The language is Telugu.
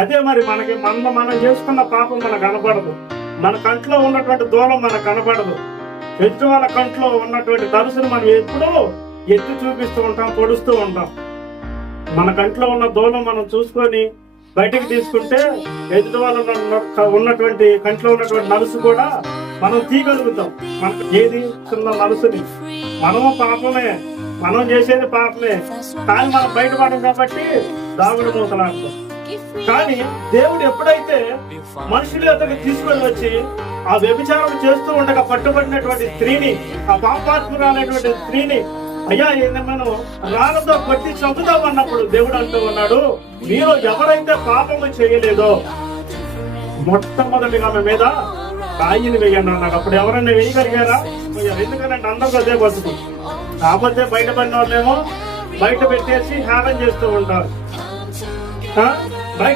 అదే మరి మనం చేసుకున్న పాపం మనకు కనపడదు, మన కంట్లో ఉన్నటువంటి దూలం మనకు కనపడదు. ఎదుటి వాళ్ళ కంట్లో ఉన్నటువంటి తలుసును మనం ఎప్పుడూ ఎత్తి చూపిస్తూ ఉంటాం, పొడుస్తూ ఉంటాం. మన కంట్లో ఉన్న దూలం మనం చూసుకొని బయటకు తీసుకుంటే ఎదుటి వాళ్ళ ఉన్నటువంటి కంట్లో ఉన్నటువంటి నలుసు కూడా మనం తీయగలుగుతాం. మనకు ఏది చిన్న నలుసుని, మనము పాపమే, మనం చేసేది పాపమే, కానీ మనం బయటపడం కాబట్టి దాగుడు మూతలాడతాం. కానీ దేవుడు ఎప్పుడైతే మనుషుల యొక్కకు తీసుకొని వచ్చి ఆ వ్యభిచారం చేస్తూ ఉండగా పట్టుబడినటువంటి స్త్రీని, ఆ పాపాత్మురాలైనటువంటి స్త్రీని, అయ్యా మనం రాళ్ళతో కొట్టి చంపుతామన్నప్పుడు దేవుడు అంటూ ఉన్నాడు, మీరు ఎవరైతే పాపము చేయలేదో మొట్టమొదటిగా ఆమె మీద రాయిని వేయండి అన్నాడు. అప్పుడు ఎవరైనా వేయగలిగారా? ఎందుకంటే అందరికీ అదే బతుకు. కాకపోతే బయటపడిన వాళ్ళేమో బయట పెట్టేసి హేళన చేస్తూ ఉంటారు.